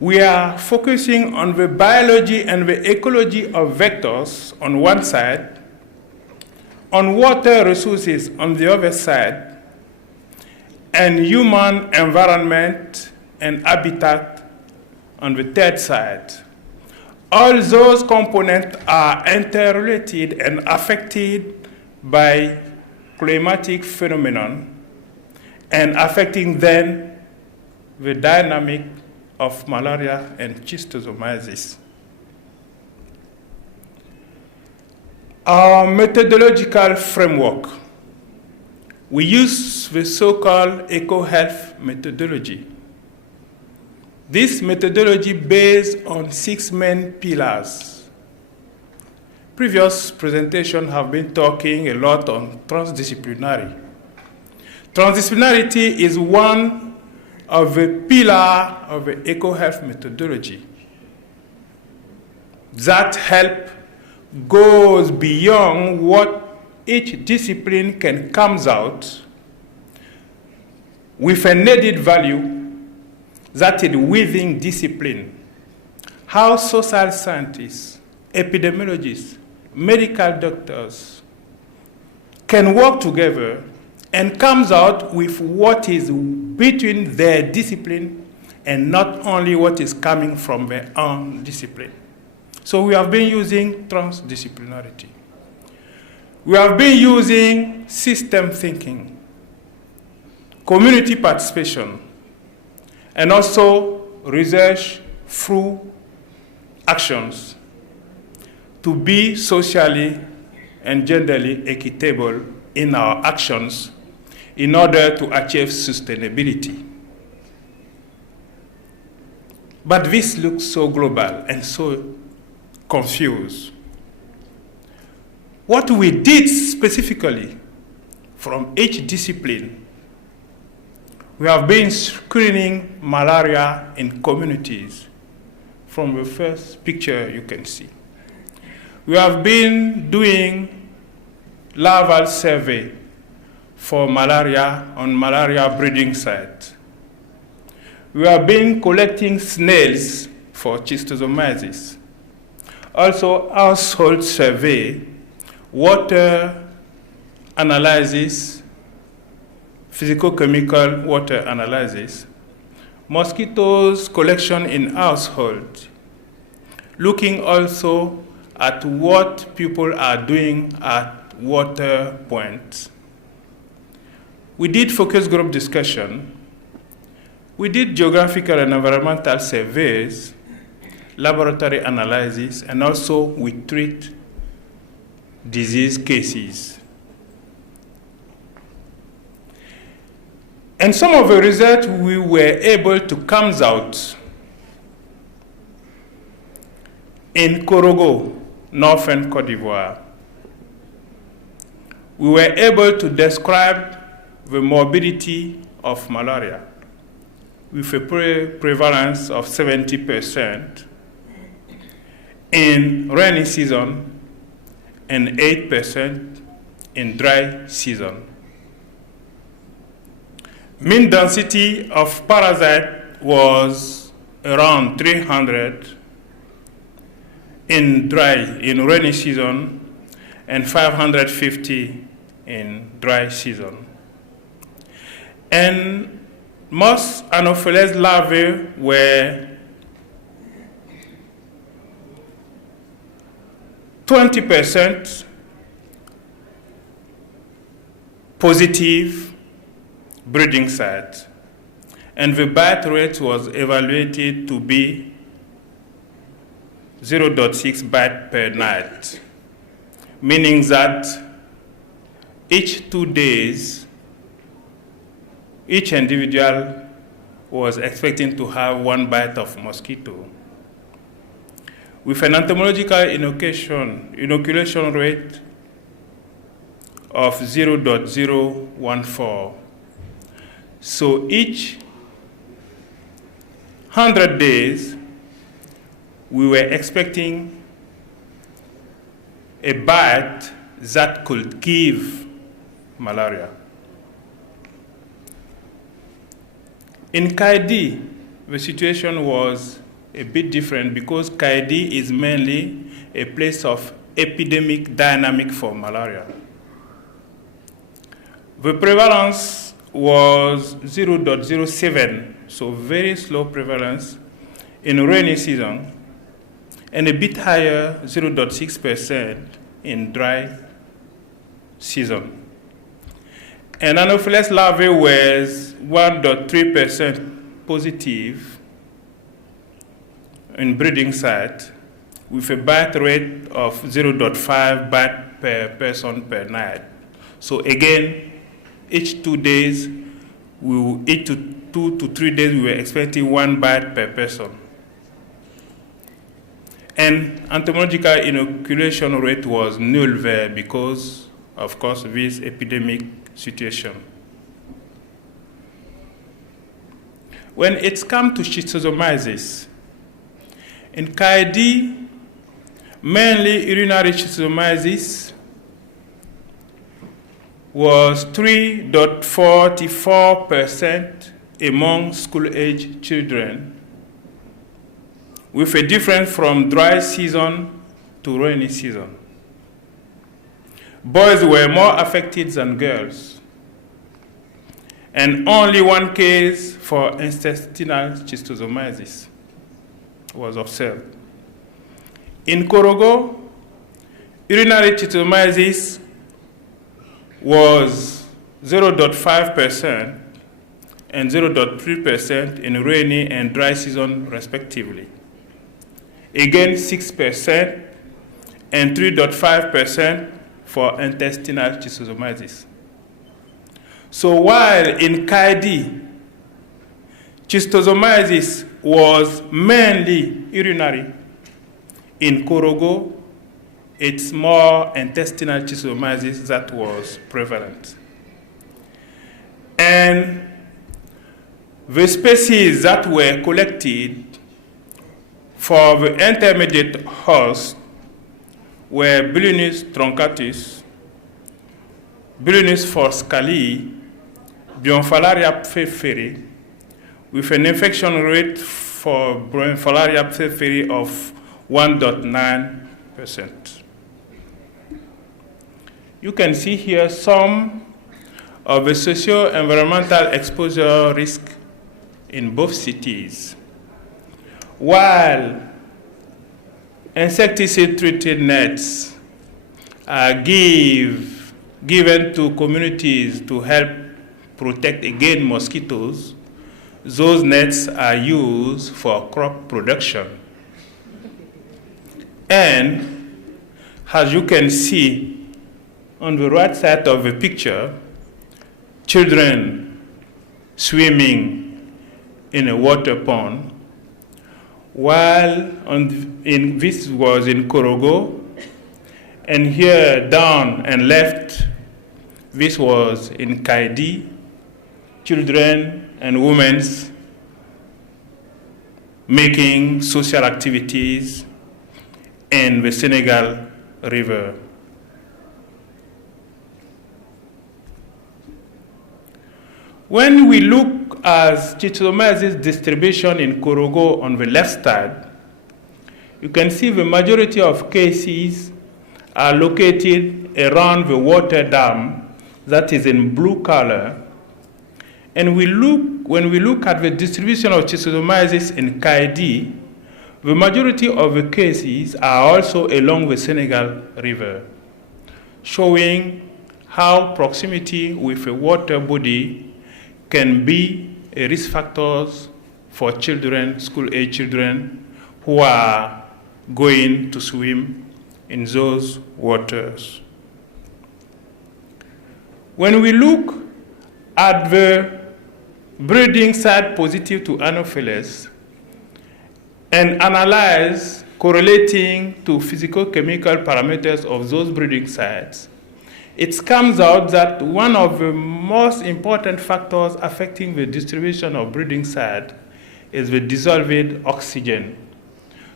we are focusing on the biology and the ecology of vectors on one side, on water resources on the other side, and human environment and habitat on the third side. All those components are interrelated and affected by climatic phenomenon and affecting then the dynamic of malaria and schistosomiasis. Our methodological framework, we use the so-called eco-health methodology. This methodology based on 6 main pillars. Previous presentations have been talking a lot on transdisciplinary. Transdisciplinarity is one of the pillars of the eco-health methodology that goes beyond what each discipline can come out with a needed value that is within discipline. How social scientists, epidemiologists, medical doctors can work together and comes out with what is between their discipline and not only what is coming from their own discipline. So we have been using transdisciplinarity. We have been using system thinking, community participation, and also research through actions to be socially and genderly equitable in our actions in order to achieve sustainability. But this looks so global and so confused. What we did specifically from each discipline, we have been screening malaria in communities from the first picture you can see. We have been doing larval survey for malaria on malaria breeding sites. We have been collecting snails for schistosomiasis. Also, household survey, water analysis, physicochemical water analysis, mosquitoes collection in household, looking also at what people are doing at water points. We did focus group discussion. We did geographical and environmental surveys, laboratory analysis, and also we treat disease cases. And some of the research we were able to come out in Korogo, northern Côte d'Ivoire. We were able to describe the morbidity of malaria with a prevalence of 70% in rainy season and 8% in dry season. Mean density of parasite was around 300 in rainy season and 550 in dry season. And most Anopheles larvae were 20% positive breeding site, and the bite rate was evaluated to be 0.6 bite per night, meaning that each 2 days, each individual was expecting to have 1 bite of mosquito, with an entomological inoculation rate of 0.014. So each 100 days, we were expecting a bite that could give malaria. In Kaidi, the situation was a bit different because Kaidi is mainly a place of epidemic dynamic for malaria. The prevalence was 0.07, so very slow prevalence in rainy season, and a bit higher, 0.6% in dry season. And Anopheles larvae was 1.3% positive in breeding site, with a bite rate of 0.5 bite per person per night. So again, each 2 days, each 2 to 3 days, we were expecting 1 bite per person. And entomological inoculation rate was null there because, of course, this epidemic situation. When it's come to schistosomiasis, in Kaidi, mainly urinary schistosomiasis, was 3.44% among school-age children, with a difference from dry season to rainy season. Boys were more affected than girls, and only one case for intestinal schistosomiasis was observed. In Korogo, urinary schistosomiasis was 0.5% and 0.3% in rainy and dry season respectively. Again, 6% and 3.5% for intestinal schistosomiasis. So while in Kaidi, schistosomiasis was mainly urinary, in Korogo, it's more intestinal schistosomiasis that was prevalent. And the species that were collected for the intermediate host were Bulinus truncatus, Bulinus forscalii, Bronfalaria pfefferi, with an infection rate for Bronfalaria pfefferi of 1.9%. You can see here some of the socio-environmental exposure risk in both cities. While insecticide-treated nets are given to communities to help protect against mosquitoes, those nets are used for crop production. And as you can see on the right side of the picture, children swimming in a water pond, while this was in Korogo, and here down and left, this was in Kaidi, children and women making social activities in the Senegal River. When we look at schistosomiasis distribution in Korogo on the left side, you can see the majority of cases are located around the water dam that is in blue color. And when we look at the distribution of schistosomiasis in Kaidi, the majority of the cases are also along the Senegal River, showing how proximity with a water body can be a risk factor for children, school-age children, who are going to swim in those waters. When we look at the breeding site positive to Anopheles and analyze correlating to physicochemical parameters of those breeding sites, it comes out that one of the most important factors affecting the distribution of breeding site is the dissolved oxygen.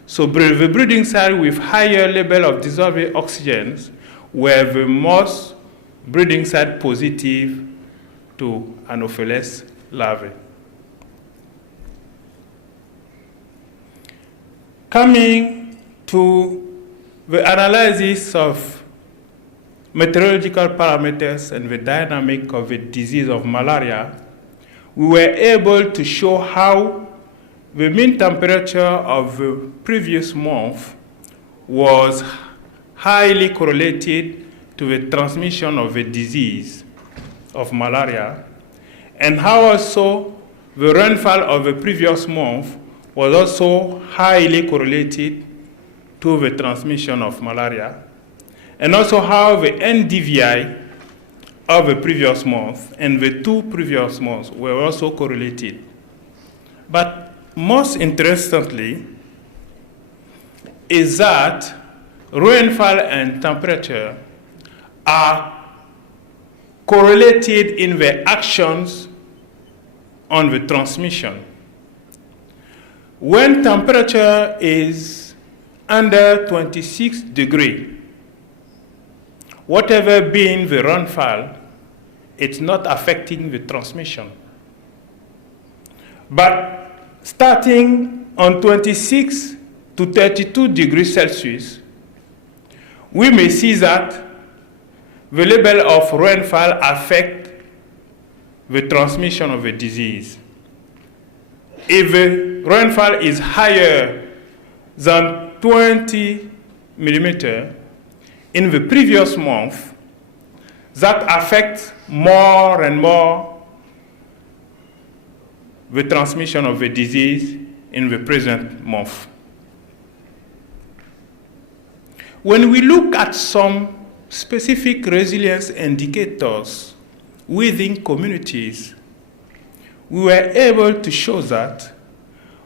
So the breeding site with higher level of dissolved oxygens were the most breeding site positive to Anopheles larvae. Coming to the analysis of meteorological parameters and the dynamic of the disease of malaria, we were able to show how the mean temperature of the previous month was highly correlated to the transmission of the disease of malaria, and how also the rainfall of the previous month was also highly correlated to the transmission of malaria, and also how the NDVI of the previous month and the 2 previous months were also correlated. But most interestingly is that rainfall and temperature are correlated in the actions on the transmission. When temperature is under 26 degrees, whatever being the rainfall, it's not affecting the transmission. But starting on 26 to 32 degrees Celsius, we may see that the level of rainfall affects the transmission of the disease. If the rainfall is higher than 20 millimeters in the previous month, that affects more and more the transmission of the disease in the present month. When we look at some specific resilience indicators within communities, we were able to show that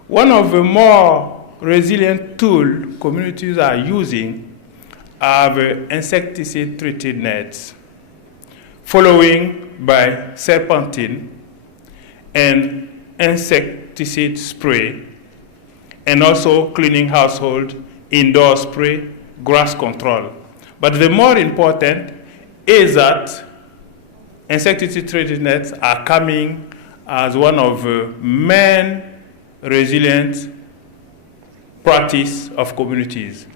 one of the more resilient tools communities are using are the insecticide-treated nets, following by serpentine and insecticide spray, and also cleaning household, indoor spray, grass control. But the more important is that insecticide-treated nets are coming as one of the main resilient practice of communities.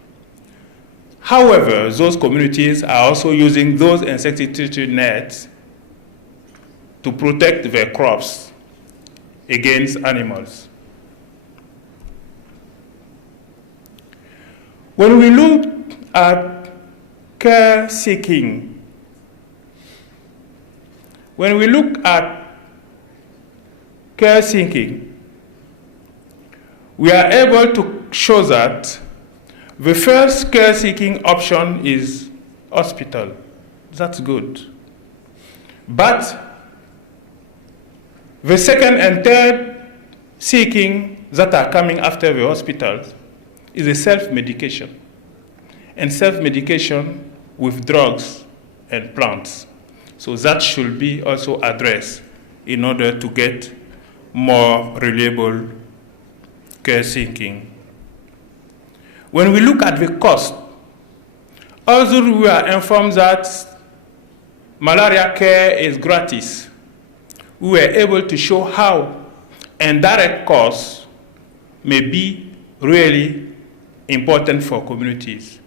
However, those communities are also using those insecticide nets to protect their crops against animals. When we look at care seeking, we are able to show that the first care-seeking option is hospital. That's good. But the second and third seeking that are coming after the hospital is a self-medication. And self-medication with drugs and plants. So that should be also addressed in order to get more reliable care seeking. When we look at the cost, although we are informed that malaria care is gratis, we were able to show how indirect costs may be really important for communities,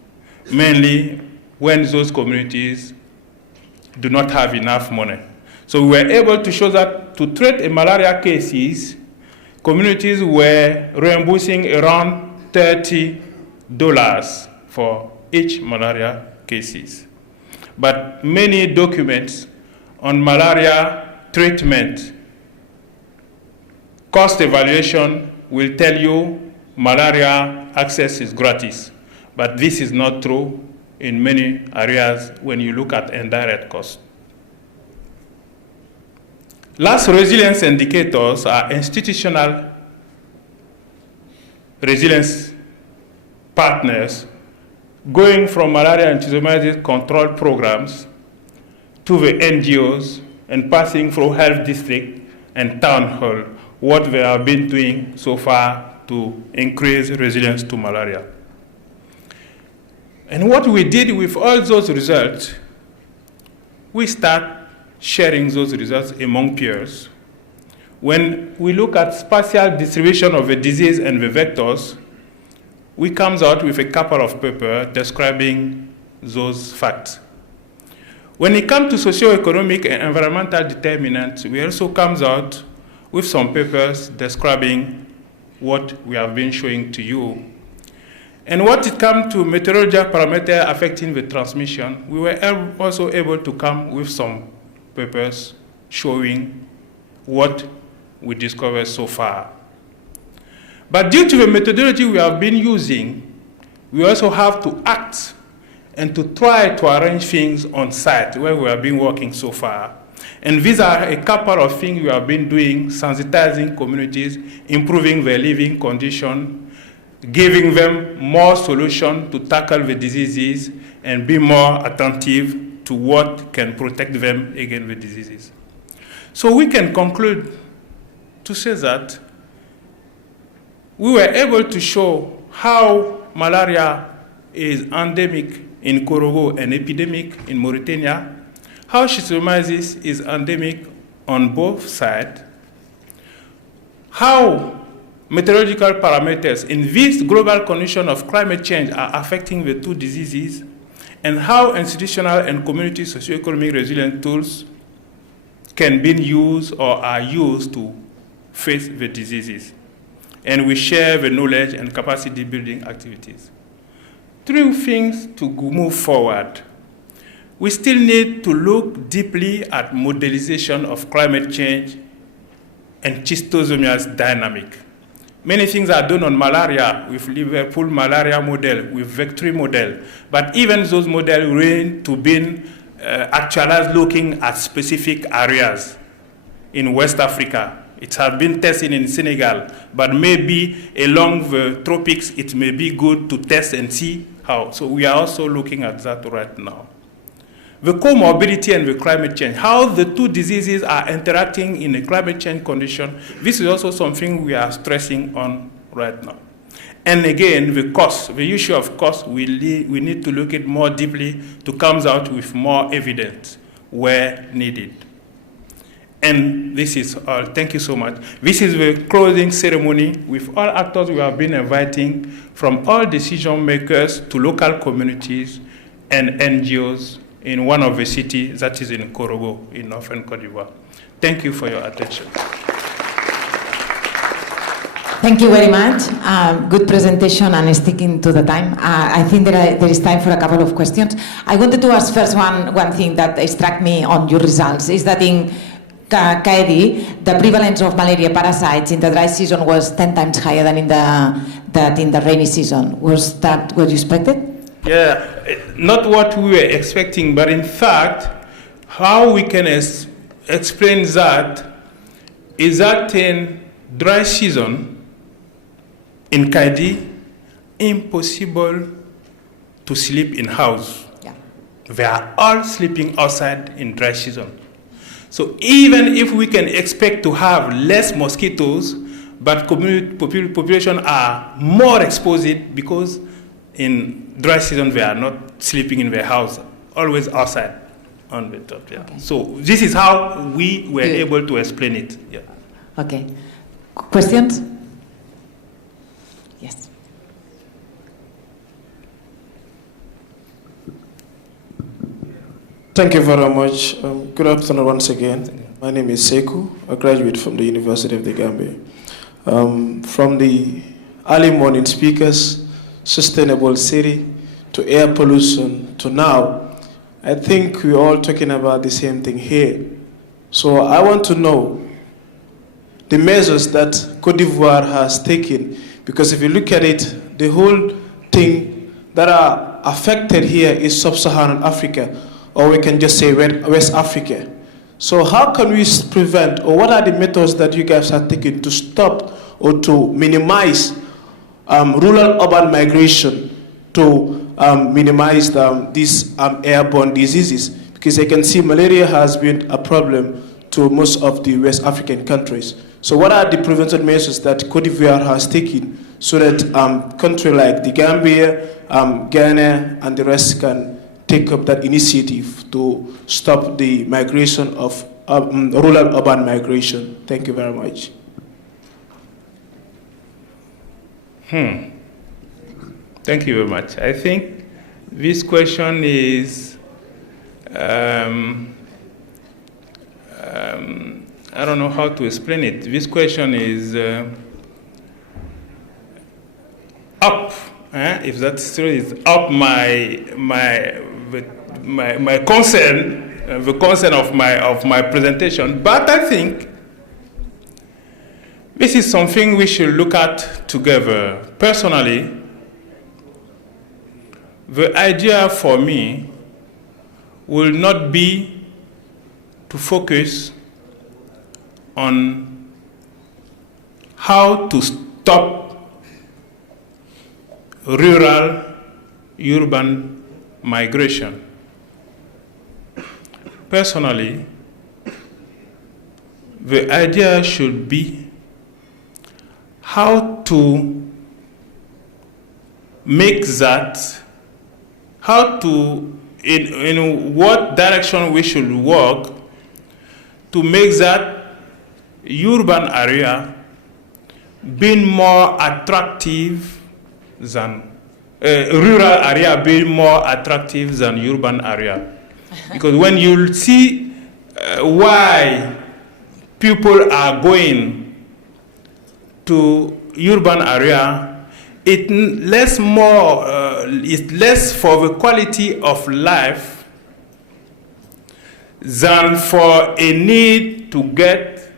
mainly when those communities do not have enough money. So we were able to show that to treat a malaria cases, communities were reimbursing around $30 for each malaria cases. But many documents on malaria treatment cost evaluation will tell you malaria access is gratis. But this is not true in many areas when you look at indirect cost. Last resilience indicators are institutional resilience partners going from malaria and schistosomiasis control programs to the NGOs and passing through health district and town hall, what they have been doing so far to increase resilience to malaria. And what we did with all those results, we start sharing those results among peers. When we look at spatial distribution of the disease and the vectors, we come out with a couple of papers describing those facts. When it comes to socioeconomic and environmental determinants, we also come out with some papers describing what we have been showing to you. And what it comes to meteorological parameters affecting the transmission, we were also able to come with some papers showing what we discovered so far. But due to the methodology we have been using, we also have to act and to try to arrange things on site where we have been working so far. And these are a couple of things we have been doing: sensitizing communities, improving their living condition, giving them more solutions to tackle the diseases, and be more attentive to what can protect them against the diseases. So we can conclude to say that we were able to show how malaria is endemic in Korogo and epidemic in Mauritania, how schistosomiasis is endemic on both sides, how meteorological parameters in this global condition of climate change are affecting the two diseases, and how institutional and community socioeconomic resilience tools can be used or are used to face the diseases. And we share the knowledge and capacity building activities. Three things to move forward. We still need to look deeply at modelization of climate change and schistosomiasis dynamic. Many things are done on malaria with Liverpool malaria model, with vector model, but even those models need to be actualized looking at specific areas in West Africa. It has been tested in Senegal, but maybe along the tropics, it may be good to test and see how. So we are also looking at that right now. The comorbidity and the climate change, how the two diseases are interacting in a climate change condition, this is also something we are stressing on right now. And again, the cost, the issue of cost, we need to look at more deeply to come out with more evidence where needed. And this is all. Thank you so much. This is the closing ceremony with all actors we have been inviting, from all decision makers to local communities and NGOs in one of the cities that is in Korogo in northern Cote d'Ivoire. Thank you for your attention. Thank you very much. Good presentation and sticking to the time. I think there is time for a couple of questions. I wanted to ask first one thing that struck me on your results is that in Kaedi, the prevalence of malaria parasites in the dry season was 10 times higher than in the rainy season. Was that what you expected? Yeah, not what we were expecting, but in fact, how we can explain that is that in dry season in Kaedi, impossible to sleep in house. Yeah. They are all sleeping outside in dry season. So even if we can expect to have less mosquitoes, but population are more exposed because in dry season they are not sleeping in their house, always outside on the top. Yeah. Okay. So this is how we were able to explain it. Yeah. Okay. Questions? Yes. Thank you very much. Good afternoon once again. My name is Sekou, a graduate from the University of the Gambia. From the early morning speakers, sustainable city, to air pollution, to now, I think we're all talking about the same thing here. So I want to know the measures that Côte d'Ivoire has taken, because if you look at it, the whole thing that are affected here is sub-Saharan Africa, or we can just say West Africa. So how can we prevent, or what are the methods that you guys are taking to stop or to minimize rural-urban migration, to minimize these airborne diseases? Because I can see malaria has been a problem to most of the West African countries. So what are the preventive measures that Côte d'Ivoire has taken so that countries like the Gambia, Ghana, and the rest can take up that initiative to stop the migration of rural-urban migration? Thank you very much. Thank you very much. I think this question is, I don't know how to explain it. This question is up, if that's true, it's up my concern, the concern of my presentation. But I think this is something we should look at together. Personally, the idea for me will not be to focus on how to stop rural-urban migration. Personally, the idea should be how to make that, how to in what direction we should work to make that urban area being more attractive than rural area being more attractive than urban area. Because when you see why people are going to urban area, it's less for the quality of life than for a need to get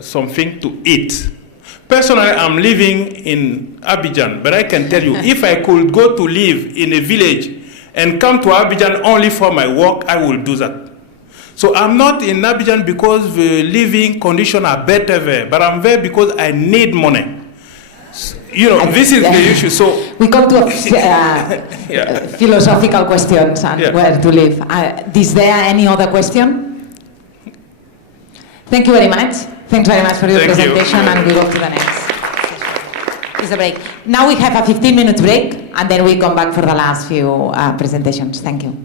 something to eat. Personally, I'm living in Abidjan, but I can tell you, if I could go to live in a village and come to Abidjan only for my work, I will do that. So I'm not in Abidjan because the living conditions are better there, but I'm there because I need money. You know, this is the issue. So we come to philosophical questions and where to live. Is there any other question? Thank you very much. Thanks very much for your presentation, and we go to the next. It's a break. Now we have a 15-minute break, and then we come back for the last few presentations. Thank you.